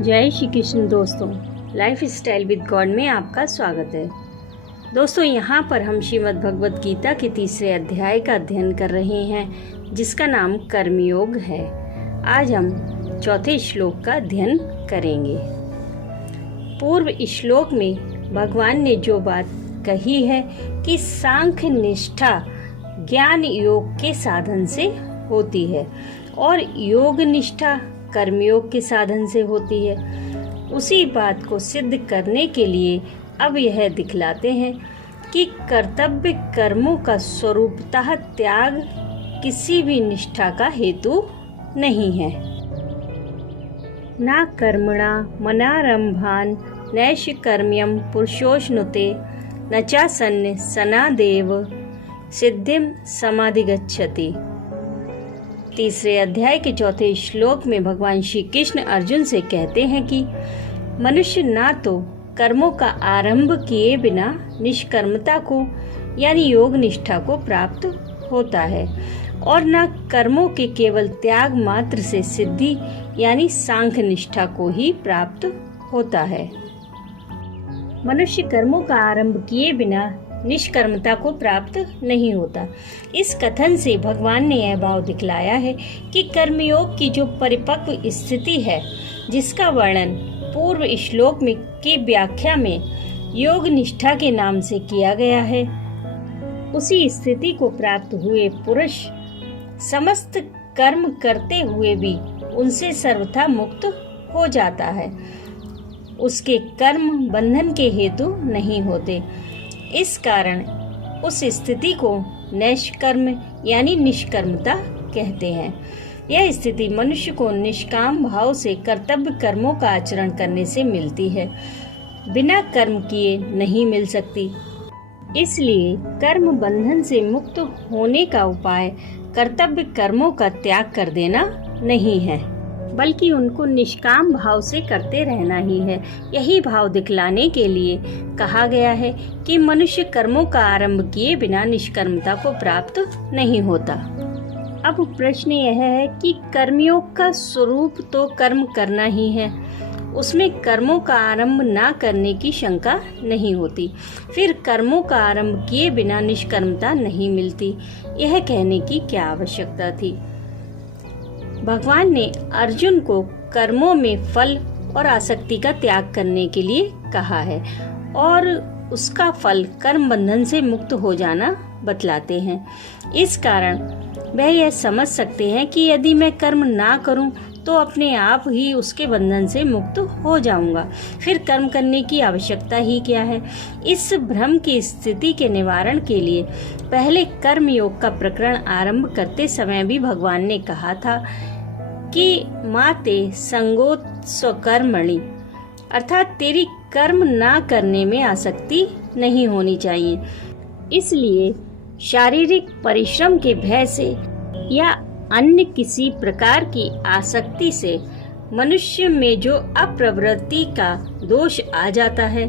जय श्री कृष्ण दोस्तों, life style with God में आपका स्वागत है। दोस्तों, यहाँ पर हम श्रीमद् भगवत गीता के तीसरे अध्याय का अध्ययन कर रहे हैं, जिसका नाम कर्मयोग है। आज हम चौथे श्लोक का अध्ययन करेंगे। पूर्व श्लोक में भगवान ने जो बात कही है कि सांख्य निष्ठा ज्ञान योग के साधन से होती है और योग निष्ठा कर्मयोग के साधन से होती है, उसी बात को सिद्ध करने के लिए अब यह दिखलाते हैं कि कर्तव्य कर्मों का स्वरूपतः त्याग किसी भी निष्ठा का हेतु नहीं है। ना कर्मणा मनारंभान नैष कर्म्यम पुरुषोष्णुते न चासन्न सनादेव सिद्धिम समाधिगच्छति। तीसरे अध्याय के चौथे श्लोक में भगवान श्री कृष्ण अर्जुन से कहते हैं कि मनुष्य ना तो कर्मों का आरंभ किए बिना निष्कर्मता को यानी योग निष्ठा को प्राप्त होता है और ना कर्मों के केवल त्याग मात्र से सिद्धि यानी सांख्य निष्ठा को ही प्राप्त होता है। मनुष्य कर्मों का आरंभ किए बिना निष्कर्मता को प्राप्त नहीं होता। इस कथन से भगवान ने यह भाव दिखलाया है कि कर्मयोग की जो परिपक्व स्थिति है, जिसका वर्णन पूर्व श्लोक में की व्याख्या में योग निष्ठा के नाम से किया गया है, उसी स्थिति को प्राप्त हुए पुरुष समस्त कर्म करते हुए भी उनसे सर्वथा मुक्त हो जाता है। उसके कर्म बंधन के हेतु नहीं होते। इस कारण उस स्थिति को नैष्कर्म यानी निष्कर्मता कहते हैं। यह स्थिति मनुष्य को निष्काम भाव से कर्तव्य कर्मों का आचरण करने से मिलती है, बिना कर्म किए नहीं मिल सकती। इसलिए कर्म बंधन से मुक्त होने का उपाय कर्तव्य कर्मों का त्याग कर देना नहीं है, बल्कि उनको निष्काम भाव से करते रहना ही है। यही भाव दिखलाने के लिए कहा गया है कि मनुष्य कर्मों का आरंभ किए बिना निष्कर्मता को प्राप्त नहीं होता। अब प्रश्न यह है कि कर्मयोग का स्वरूप तो कर्म करना ही है, उसमें कर्मों का आरंभ ना करने की शंका नहीं होती। फिर कर्मों का आरंभ किए बिना निष्कर्मता नहीं मिलती, यह कहने की क्या आवश्यकता थी। भगवान ने अर्जुन को कर्मों में फल और आसक्ति का त्याग करने के लिए कहा है और उसका फल कर्म बंधन से मुक्त हो जाना बतलाते हैं। इस कारण वह यह समझ सकते हैं कि यदि मैं कर्म ना करूं तो अपने आप ही उसके बंधन से मुक्त हो जाऊंगा, फिर कर्म करने की आवश्यकता ही क्या है। इस भ्रम की स्थिति के निवारण के लिए पहले कर्म योग का प्रकरण आरंभ करते समय भी भगवान ने कहा था कि माते संगोत स्वकर्मणि, अर्थात तेरी कर्म ना करने में आसक्ति नहीं होनी चाहिए। इसलिए शारीरिक परिश्रम के भय से या अन्य किसी प्रकार की आसक्ति से मनुष्य में जो अप्रवृत्ति का दोष आ जाता है,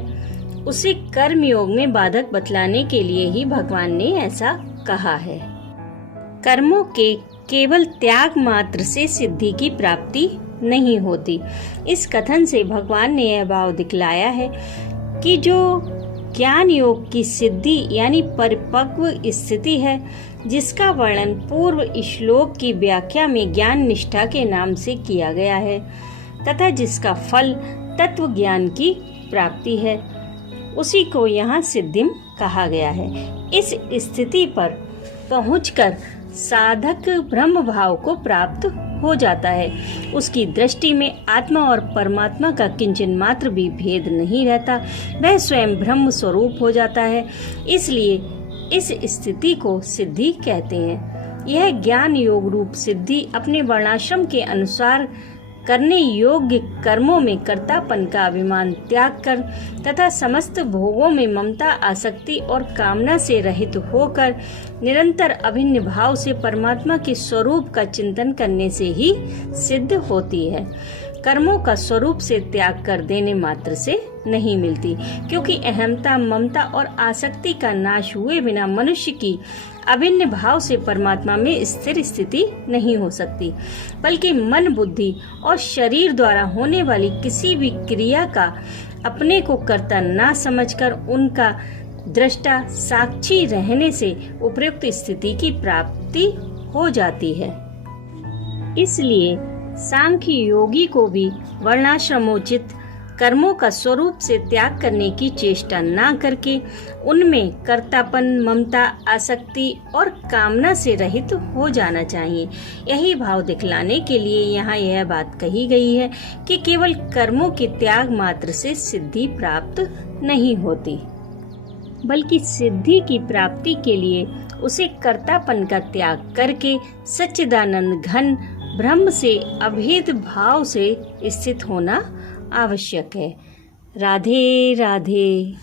उसे कर्म योग में बाधक बतलाने के लिए ही भगवान ने ऐसा कहा है। कर्मों के केवल त्याग मात्र से सिद्धि की प्राप्ति नहीं होती। इस कथन से भगवान ने यह भाव दिखलाया है कि जो ज्ञान योग की सिद्धि यानी परिपक्व स्थिति है, जिसका वर्णन पूर्व श्लोक की व्याख्या में ज्ञान निष्ठा के नाम से किया गया है तथा जिसका फल तत्व ज्ञान की प्राप्ति है, उसी को यहाँ सिद्धिम कहा गया है। इस स्थिति पर पहुंचकर साधक ब्रह्म भाव को प्राप्त हो जाता है। उसकी दृष्टि में आत्मा और परमात्मा का किंचन मात्र भी भेद नहीं रहता, वह स्वयं ब्रह्म स्वरूप हो जाता है। इसलिए इस स्थिति को सिद्धि कहते हैं। यह ज्ञान योग रूप सिद्धि अपने वर्णाश्रम के अनुसार करने योग्य कर्मों में कर्तापन का अभिमान त्याग कर तथा समस्त भोगों में ममता आसक्ति और कामना से रहित होकर निरंतर अभिन्न भाव से परमात्मा के स्वरूप का चिंतन करने से ही सिद्ध होती है। कर्मों का स्वरूप से त्याग कर देने मात्र से नहीं मिलती, क्योंकि अहमता, ममता और आसक्ति का नाश हुए बिना मनुष्य की अभिन्न भाव से परमात्मा में स्थिर स्थिति नहीं हो सकती, बल्कि मन, बुद्धि और शरीर द्वारा होने वाली किसी भी क्रिया का अपने को कर्ता ना समझकर उनका दृष्टा, साक्षी रहने से उपयुक्त स्थिति की प्राप्ति हो जाती है। इसलिए सांख्य योगी को भी वर्णाश्रमोचित कर्मों का स्वरूप से त्याग करने की चेष्टा ना करके उनमें कर्तापन, ममता, आसक्ति और कामना से रहित हो जाना चाहिए। यही भाव दिखलाने के लिए यहाँ यह बात कही गई है कि केवल कर्मों के त्याग मात्र से सिद्धि प्राप्त नहीं होती, बल्कि सिद्धि की प्राप्ति के लिए उसे कर्तापन का त्याग करके सच्चिदानंद घन ब्रह्म से अभेद भाव से स्थित होना आवश्यक है। राधे राधे।